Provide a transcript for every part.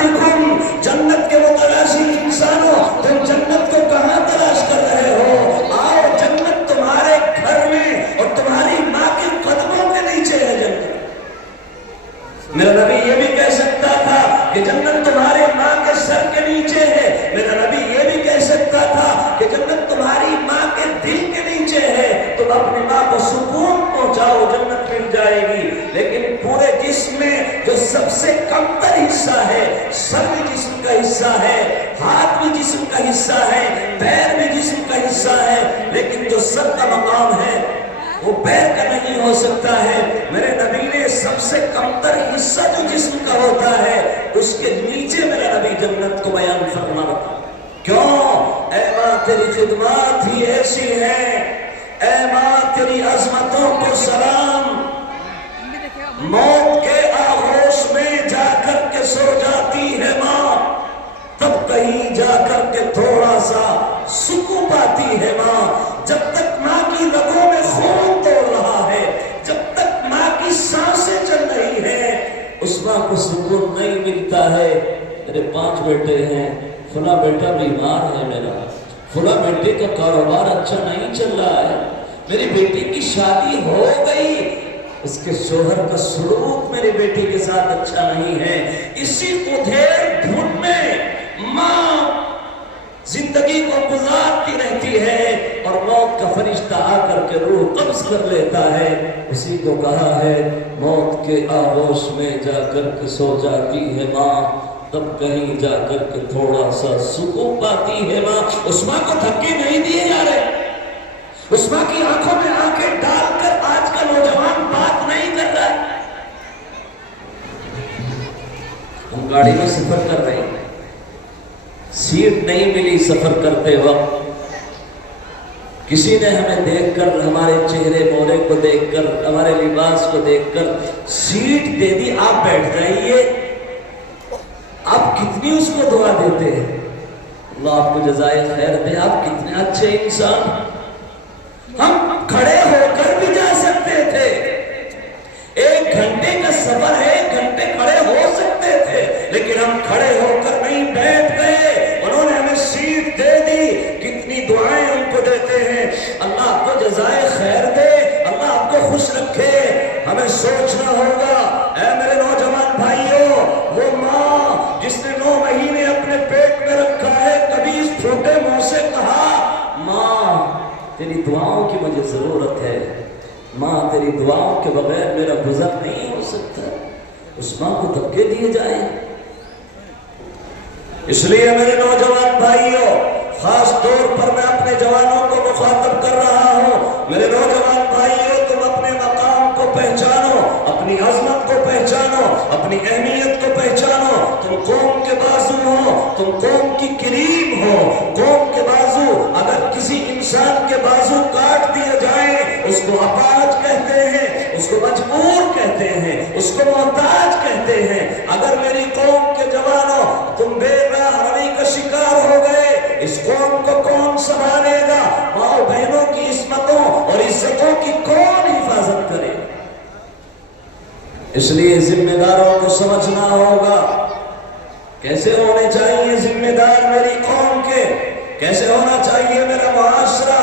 मिरादिकुम, जन्नत के मुतलाशी इंसानों, तुम जन्नत को कहाँ तलाश कर रहे हो? आओ, जन्नत तुम्हारे घर में और तुम्हारी माँ के कदमों के नीचे है जन्नत। मेरा नबी ये भी कह सकता था कि जन्नत तुम्हारे माँ के सर के नीचे है। मेरा नबी ये भी कह सकता था कि जन्नत तुम्हारी माँ के दिल के नीचे है। तुम अपनी माँ को सुकून पहुंचाओ, जन्नत मिल जाएगी। लेकिन पूरे जिस्म में जो सबसे कमतर हिस्सा है, सर भी जिस्म का हिस्सा है, हाथ भी जिस्म का हिस्सा है, पैर भी जिस्म का हिस्सा है, लेकिन जो सर का मकाम है वो पैर का नहीं हो सकता है। मेरे नबी ने सबसे कमतर हिस्सा जो जिस्म का होता है उसके नीचे मेरा नबी जन्नत को बयान फरमा रहा। क्यों? ऐ माँ तेरी खिदमत ही ऐसी है, ऐ माँ तेरी अजमतों को सलाम। मौत के आगोश में जाकर के सो जाती है माँ, तब कहीं जाकर के थोड़ा सा सुकून पाती है माँ। जब तक माँ की रगों में खून तोड़ रहा है, जब तक माँ की सांसें चल रही है, उस माँ को सुकून नहीं मिलता है। मेरे 5 बेटे हैं, फला बेटा बीमार है, मेरा फला बेटे का कारोबार अच्छा नहीं चल रहा है, मेरी बेटी की शादी हो गई, उसके शोहर का सलूक मेरी बेटी के साथ अच्छा नहीं है। इसी उधेड़ धुन में माँ जिंदगी को गुजारती रहती है और मौत का फरिश्ता आकर के रूह कब्ज कर लेता है। उसी को कहा है मौत के आगोश में जाकर के सो जाती है माँ, तब कहीं जाकर के थोड़ा सा सुकून पाती है माँ। उस माँ को धक्के नहीं दिए जा रहे, उस माँ की आंखों में आंखें डालकर आज का नौजवान बात नहीं कर रहा है। हम गाड़ी में सफर कर रहे हैं, सीट नहीं मिली सफर करते वक्त, किसी ने हमें देखकर, हमारे चेहरे मोहरे को देखकर, हमारे लिबास को देखकर सीट दे दी, आप बैठ जाइए। आप कितनी उसको दुआ देते हैं, अल्लाह आपको जज़ाए खैर दे, आप कितने अच्छे इंसान। हम खड़े होकर भी जा सकते थे, 1 घंटे का सफर है, 1 घंटे खड़े हो सकते थे, लेकिन हम खड़े होकर नहीं बैठ गए। उन्होंने हमें सीट दे दी, कितनी दुआएं हमको देते हैं। अल्लाह आपको जज़ाए खैर दे, अल्लाह आपको खुश रखे। हमें सोचना होगा, ऐ मेरे नौजवान भाइयों, वो माँ जिसने 9 महीने अपने पेट में रखा है, कभी इस छोटे मुंह से कहा माँ तेरी दुआओं की मुझे जरूरत है, माँ तेरी दुआओं के बगैर मेरा गुजर नहीं हो सकता। उस माँ को धक्के दिए जाए। इसलिए मेरे नौजवान भाइयों, खास तौर पर मैं अपने जवानों को मुखातब कर रहा हूँ। मेरे नौजवान भाइयों, तुम अपने मकाम को पहचानो, अपनी अजमत को पहचानो, अपनी अहमियत को पहचानो। तुम कौम के बाजू हो, तुम कौम की करीम हो। कौम के बाजू, अगर किसी इंसान के बाजू काट दिए जाए उसको अपाज कहते हैं, उसको मजबूर कहते हैं, उसको मोहताज कहते हैं। अगर मेरी कौम के जवानों तुम बेरहमी का शिकार हो गए, इस कौम को कौन संभालेगा? माँ बहनों की इस्मतों और इज्जतों की कौन हिफाजत करे? इसलिए जिम्मेदारों को समझना होगा, कैसे होने चाहिए जिम्मेदार मेरी कौम के, कैसे होना चाहिए मेरा मुआशरा।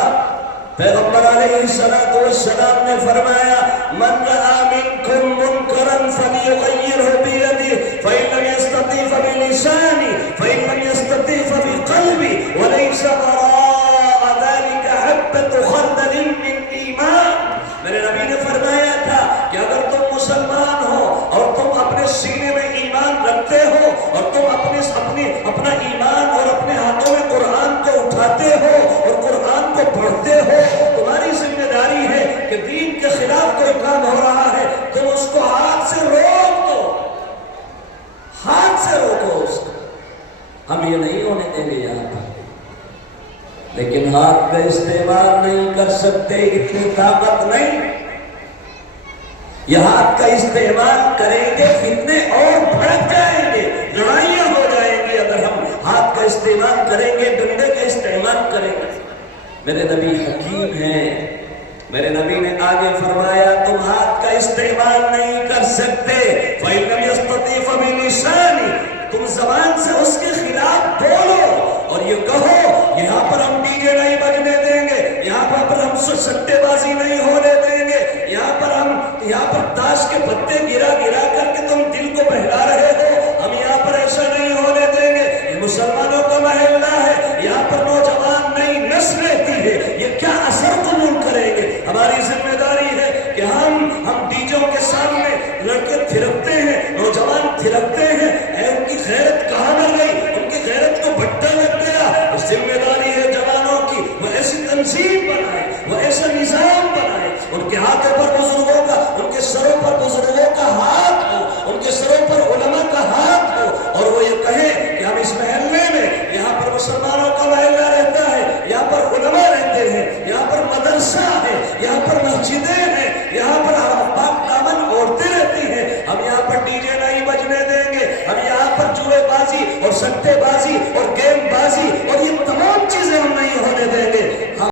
पैगंबर अलैहिस्सलातु वस्सलाम ने फरमाया, मन रआ मिनकुम मुनकरन फलियुगय्यिरहु बियदिही फइन लम यस्तति फबिलिसानी फइन लम यस्तति फबिक़ल्बी वलैसा वराअ ज़ालिका हब्बतु खर्दलिन मिन ईमान। मेरे नबी ने फरमाया था कि अगर तुम मुसलमान हो और तुम अपने सीने में ईमान रखते हो और तुम अपना ईमान और अपने हाथों में कुरान को उठाते हो और कुरान को पढ़ते हो, तुम्हारी जिम्मेदारी है कि दीन के खिलाफ कोई काम हो रहा है, तुम उसको हाथ से रोक दो, हाथ से रोको उसको। हम ये नहीं होने देंगे यहाँ पर, लेकिन हाथ का इस्तेमाल नहीं कर सकते, इतनी ताकत नहीं। यह हाथ का इस्तेमाल करेंगे, फितने और भड़क जाएंगे, लड़ाइयां हो जाएंगी। अगर हम हाथ का इस्तेमाल करेंगे, डंडे का इस्तेमाल करेंगे। मेरे नबी हकीम हैं, मेरे नबी ने आगे फरमाया, तुम हाथ का इस्तेमाल नहीं कर सकते, फइन लम यस्तति फबिलिसानी, تم زبان سے اس کے خلاف بولو اور یہ کہو یہاں پر ہم ڈی جے نہیں بجنے دیں گے، یہاں پر ہم سٹے بازی نہیں ہونے دیں گے، یہاں پر تاش کے پتے گرا گرا کر کے تم دل کو بہلا رہے ہو، ہم یہاں پر ایسا نہیں ہونے دیں گے، یہ مسلمانوں کا محلہ ہے، یہاں پر نوجوان نئی نسل رہتی ہے، یہ کیا اثر قبول کریں گے؟ ہماری ذمہ داری ہے کہ ہم ڈیجوں کے سامنے لڑکے تھرکتے ہیں، نوجوان تھرکتے ہیں، اے ان کی غیرت کہاں مر گئی؟ ان کی غیرت کو بھٹا لگ گیا۔ ذمہ داری ہے جوانوں کی، وہ ایسی تنظیم بنائے، وہ ایسا نظام بنائے، ان کے ہاتھوں پر بزرگوں کا، ان کے سروں پر بزرگوں کا ہاتھ ہو، ان کے سروں پر علماء کا ہاتھ ہو، اور وہ یہ کہیں کہ ہم اس محلے میں، یہاں پر مسلمانوں کا محلہ رہتا ہے، یہاں پر علماء رہتے ہیں، یہاں پر مدرسہ ہے، یہاں پر مسجدیں ہیں، یہاں پر پاک دامن عورتیں رہتی ہیں، ہم یہاں پر ڈی جے نہیں بجنے دیں گے، ہم یہاں پر جوئے بازی اور سٹے بازی اور گیم